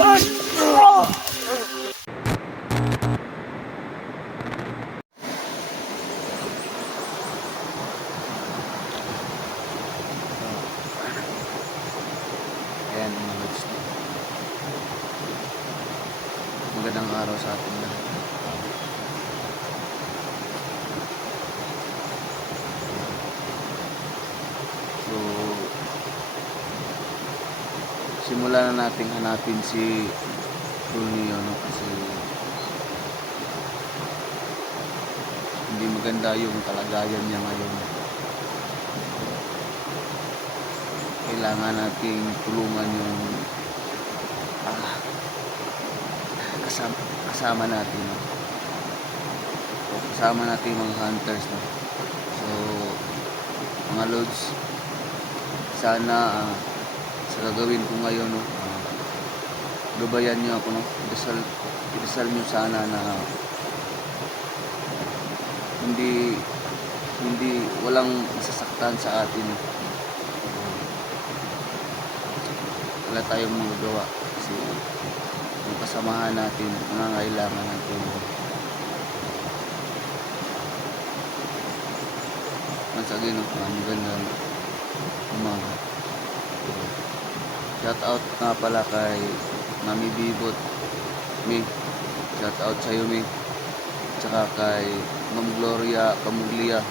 Ayan mga lods. Magandang araw sa ating lahat. So, simulan na natin hanapin si Tulnio, no? Kasi hindi maganda yung kalagayan niya ngayon. Kailangan nating tulungan yung kasama natin, no? Kasama natin mga hunters, no? So mga lods, sana sa gagawin ko ngayon, no, gabayan nyo ako, no? Idasal nyo sana na hindi walang masasaktan sa atin. Wala tayong magagawa kasi yung kasamahan natin nangangailangan ng tulong. Once again, magandang umaga. Shout out nga pala kay Mami Bibot, Mi. Shout out sa iyo, Mi. Tsaka kay Ma'am Gloria Camuglia.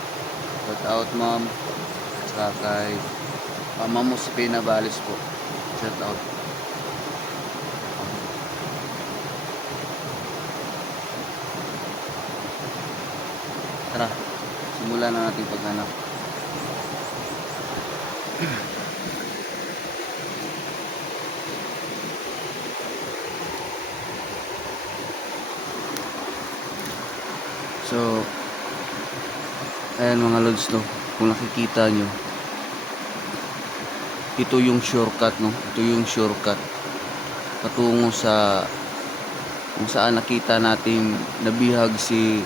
Shout out, Ma'am. Tsaka kay Mama mo si Pina Balis po. Shout out. Tara, simulan na natin paghanap. So, ayan mga lods, no, kung nakikita nyo, ito yung shortcut, no, ito yung shortcut patungo sa kung saan nakita natin nabihag si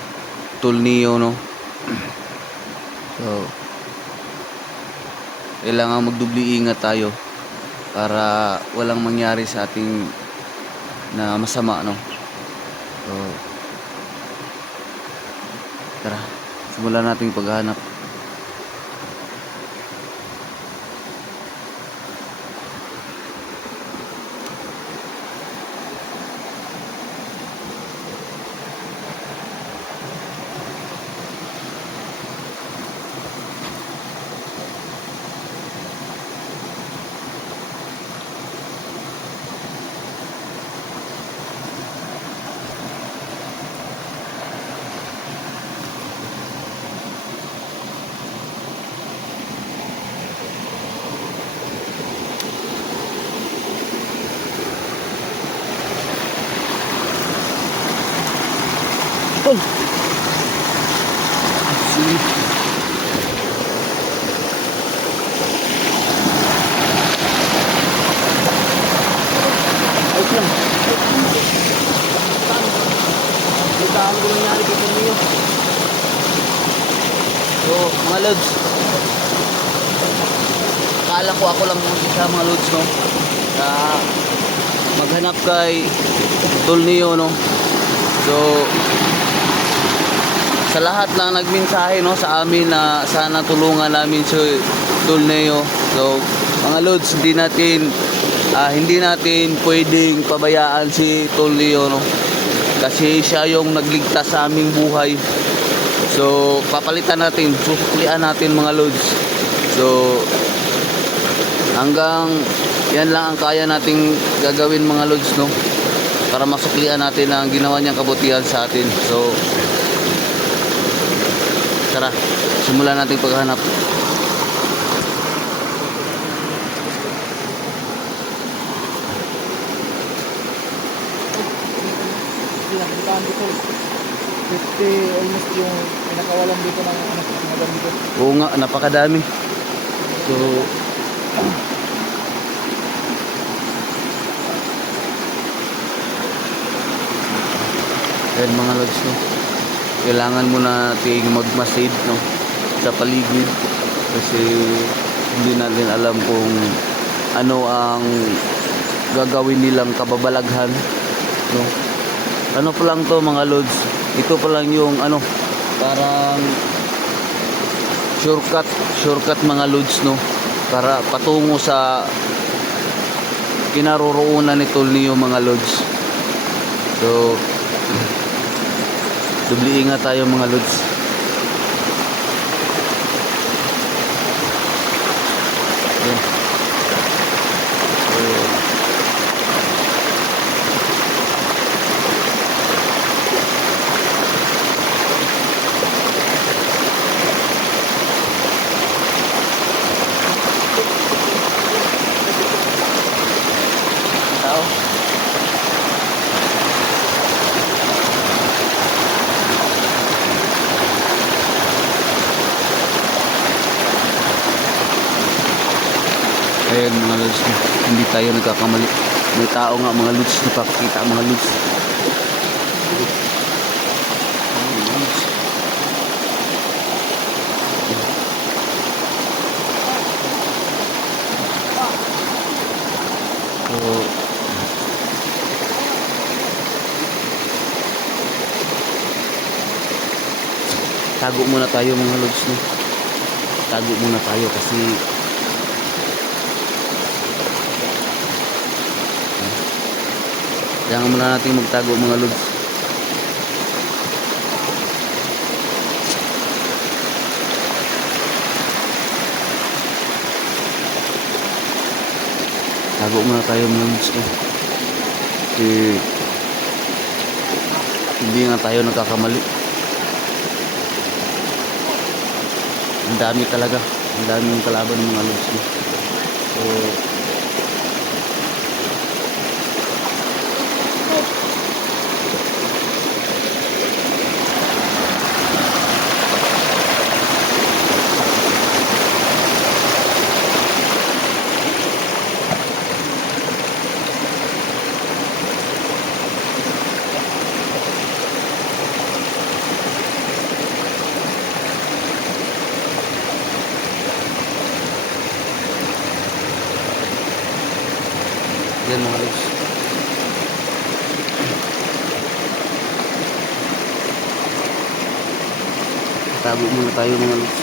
Tulnio, no. So, kailangan magdubli ingat tayo para walang mangyari sa ating na masama, no. So, tara, simulan natin paghahanap. Tol. Sini. Ayos lang. Litaan ko nangyari kay Tulnio. So, mga lods, akala ko ako lang isa, mga lods, no, na maghanap kay Tulnio, no. So, sa lahat ng nagmensahe, no, sa amin na sana tulungan namin si Tulnio. So, mga lods, hindi natin pwedeng pabayaan si Tulnio, no, kasi siya yung nagligtas sa aming buhay. So, papalitan natin, susuklian natin, mga lods. So, hanggang yan lang ang kaya nating gagawin, mga lods, no, para masuklian natin ang ginawa niyang kabutihan sa atin. So, tara, simulan natin paghanap. Dito 50 almost yung pinakawalan dito ng mga dito. Oo nga, napakadami. So, yan mga lods, no, kailangan mo nating magmasid, no, sa paligid kasi hindi natin alam kung ano ang gagawin nilang kababalaghan, no? Ano pa lang to mga lods, ito pa lang yung ano, parang shortcut mga lods, no, para patungo sa kinaroroonan ni Tolneo mga lods. So dubli ingat tayo mga lods. Yan. So, tao. Ayan mga lods, hindi tayo nagkakamali. May tao nga mga lods, napakita mga lods. So, tago muna tayo mga lods, no? Tago muna tayo kasi kailangan muna natin magtago mga lods. Tago muna tayo mga lods, no? Kasi hindi nga tayo nagkakamali. Ang dami talaga, ang daming kalaban ng mga lods, no? So yan mga lods. Tago muna tayo mga lods.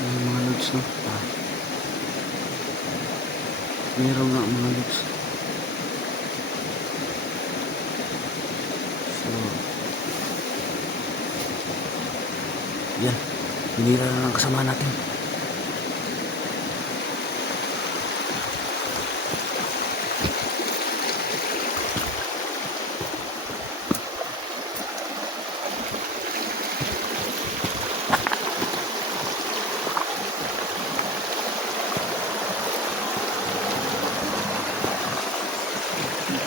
Ayan mga lods, no? Meron nga mga lods. So yan, hinira na lang kasama natin.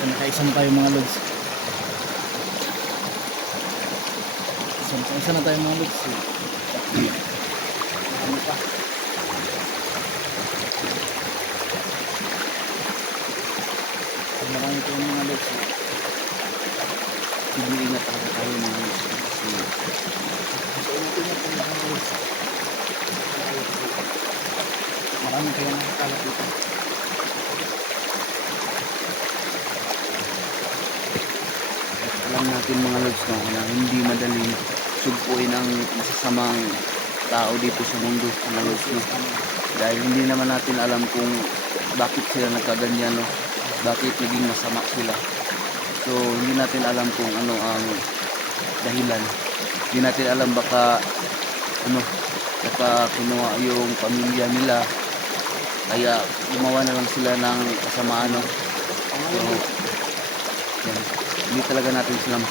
Nakaisa na tayo mga lods. Isa na tayo mga lods. Ano pa? Marami po yung mga lods. Hindi na talaga tayo mga lods. Kasi marami kayo nakakalat dito. alam natin mga lods, no, na hindi madaling sugpuin ang masasamang tao dito sa mundo mga lods, no? Dahil hindi naman natin alam kung bakit sila nagkaganyan, no? Bakit naging masama sila. So hindi natin alam kung ano ang dahilan. Hindi natin alam, baka kinuha yung pamilya nila Kaya gumawa na lang sila ng kasamaan, no? So, yan. Hindi talaga natin sila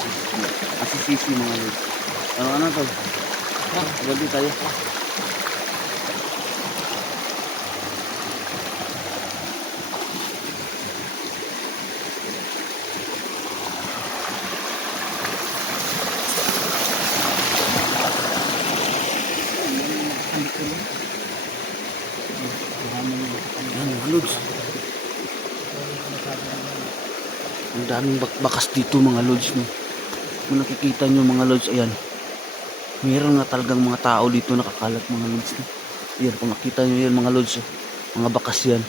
masisisi mga lods. Ano to? Gabi tayo. Yan mga lods. Ang daming bakas dito mga lods, no? Kung nakikita nyo mga lods, ayan. Meron nga talagang mga tao dito nakakalat mga lods, no? Ayan, kung nakita nyo yan mga lods, mga bakas yan.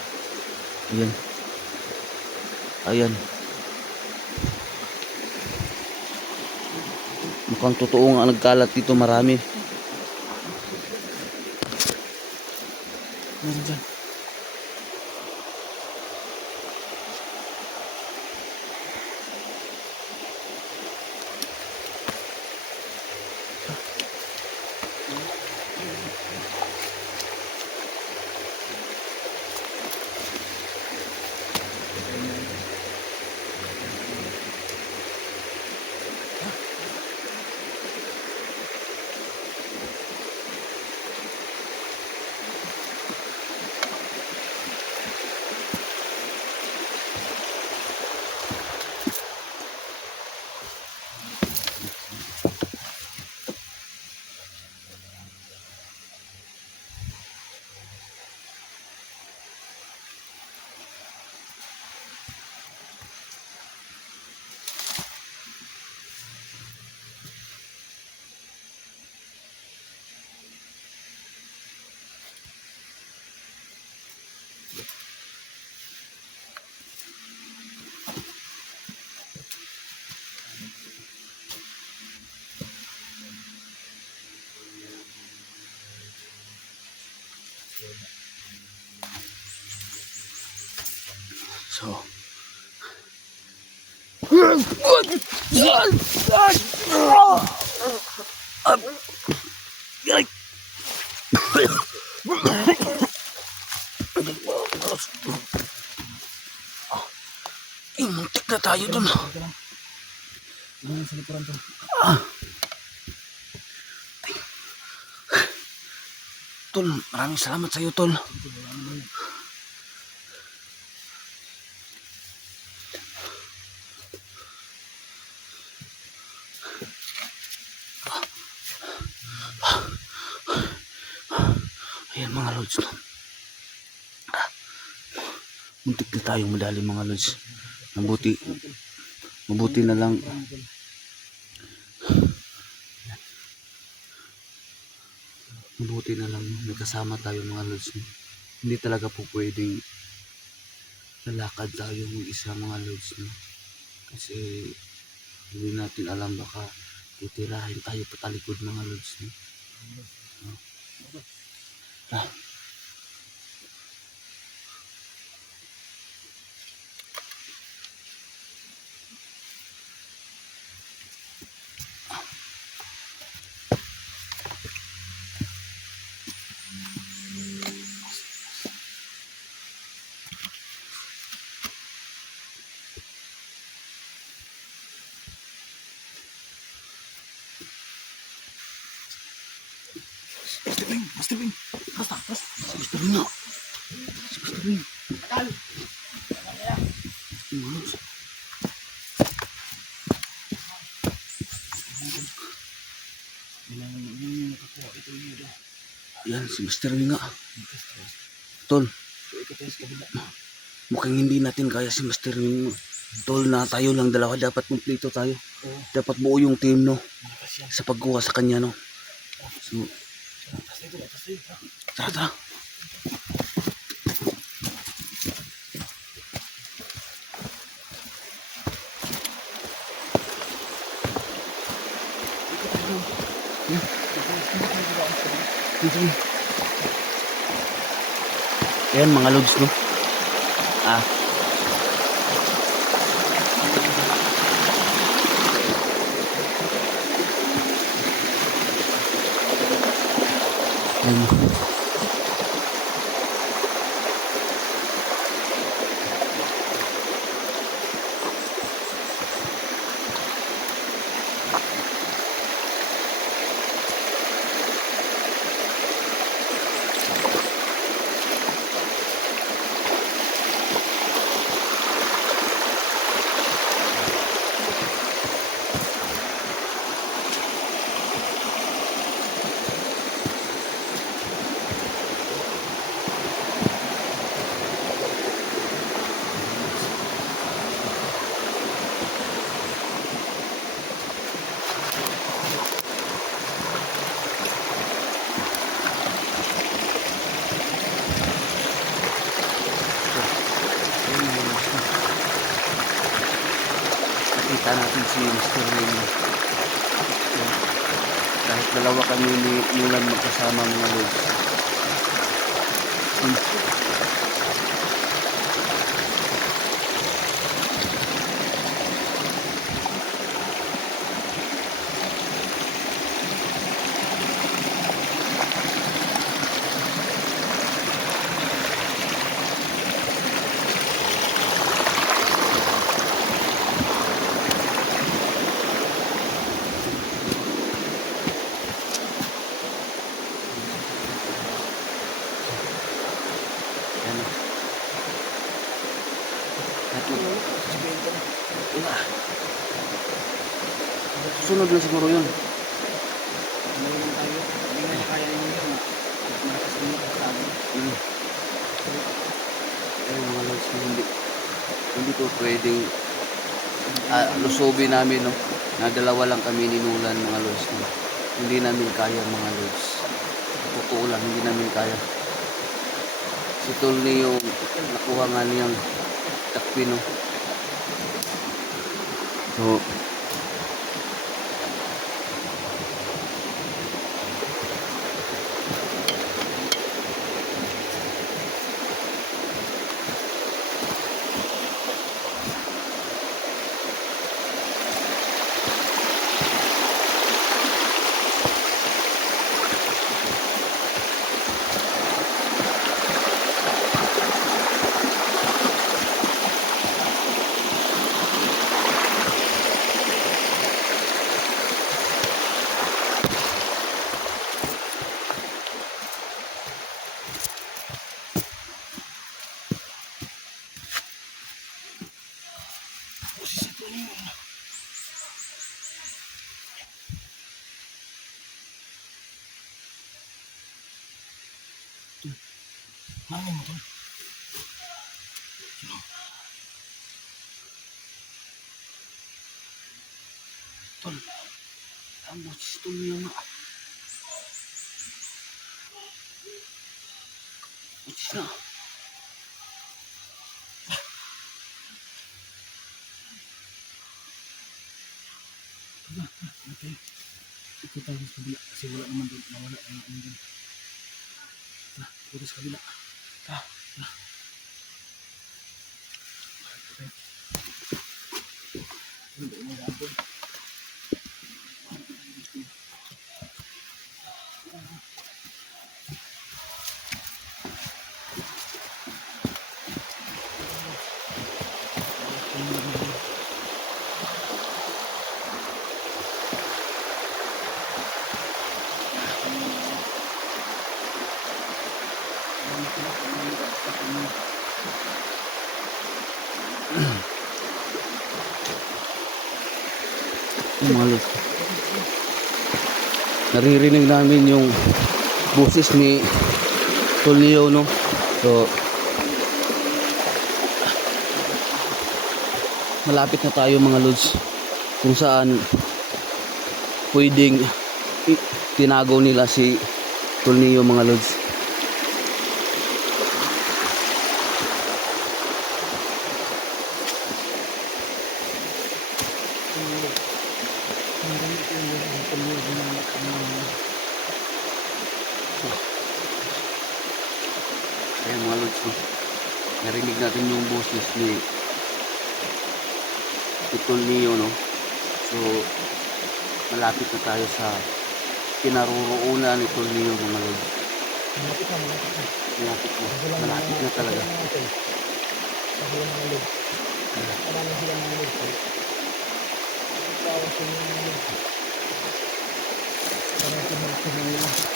Ayan. Ayan. Mukhang totoo nga nagkalat dito, marami. Meron dyan. So, muntik na tayo dun. Ganyan sa likuran to. Tol, maraming salamat sa iyo, Tol. Ayan mga lods. Muntik na tayong madali mga lods. Mabuti na lang. Mabuti na lang may kasama tayo mga lods. Hindi talaga po pwedeng lalakad tayo mag-isa mga lods. Kasi hindi natin alam, baka titirahin tayo patalikod mga lods. Master Bing, basta. Master Bing nga. Master Bing. Akal! Yan, si Master Bing nga. Tol, mukhang hindi natin kaya si Master Bing. Tol, na tayo lang dalawa, dapat kumpleto tayo. Dapat buo yung team, no? Sa pagkuha sa kanya, no? So, tara. Ayan mga lods, no? Ayan. pabayaan natin si Mr. Remy. So, kahit dalawa kami ni Nulan magkasama mga lods. Yan. Ito. Wala. Susunod na siguro yun. Mayroon tayo. Hindi nga kaya ninyo yun. Malakas din yung sabi. Ayun mga lods, hindi ko pwedeng lusobin namin, no? Na dalawa lang kami ni Nulan mga lods, no? Hindi namin kaya mga lods. Totoo lang, hindi namin kaya. Si Tolny yung nakuha nga niyang takpin, no? So, Ano mo to? Tol, ang si Tolny yung utis na. Okay. Ikot tayo sa kabila. Kasi wala naman doon. Nawala ang ano doon. Tara, ikot sa kabila. Tara. Okay. Hindi mo gagawin. Yung mga lods. Naririnig namin yung boses ni Tolnio, no? So, malapit na tayo mga lods kung saan pwedeng tinago nila si Tolnio mga lods. Ayan mga lods, no? Narinig natin yung boses ni Tolnio, no? So, malapit na tayo sa kinaroroonan ni Tolnio mga lods. Malapit na. Malapit na. Malapit na talaga. Sabi ng mga log. Marami sila mga log. Tawas sila mga log. Parang pinagpinay nila.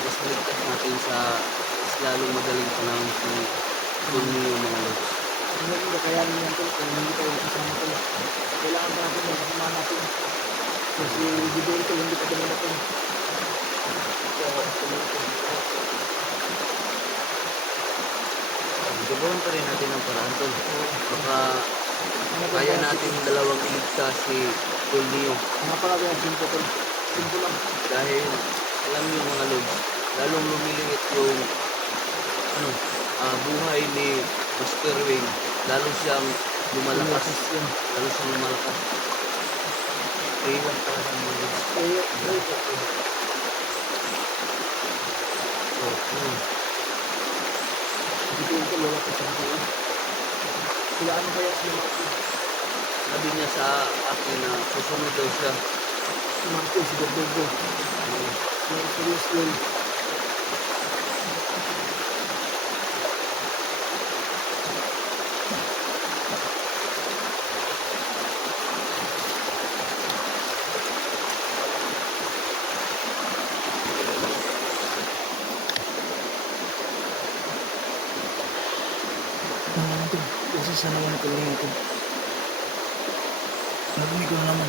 Mas ligtas natin sa lalong madaling panahon si Tolnio mga lods. Hindi kaya niyan to kung hindi tayo kasama to. Kailangan pa natin yung kasama natin. So, si Gideon ko hindi pa dumating. Kaya, tuloy-tuloy. Gagawin pa rin natin ang paraan tol. Baka kaya natin dalawang iligtas si Tol Neo. Mga pala yan, simple tol. Simple lang. Dahil alam niyo mga lods, lalong lumiliit yung buhay ni Master Wing. Lalo siyang lumalakas. Yan. Lalo siyang lumalakas. Kaya lang talaga mga lods. So, Gideon ko lalapit sa Gideon. Sila ano kaya si Marcos? sabi niya sa akin na susunod daw siya. Si Marcos, si Gordogo. Mga serious yun. Kasi sana naman tuloy ito. Narinig ko na naman.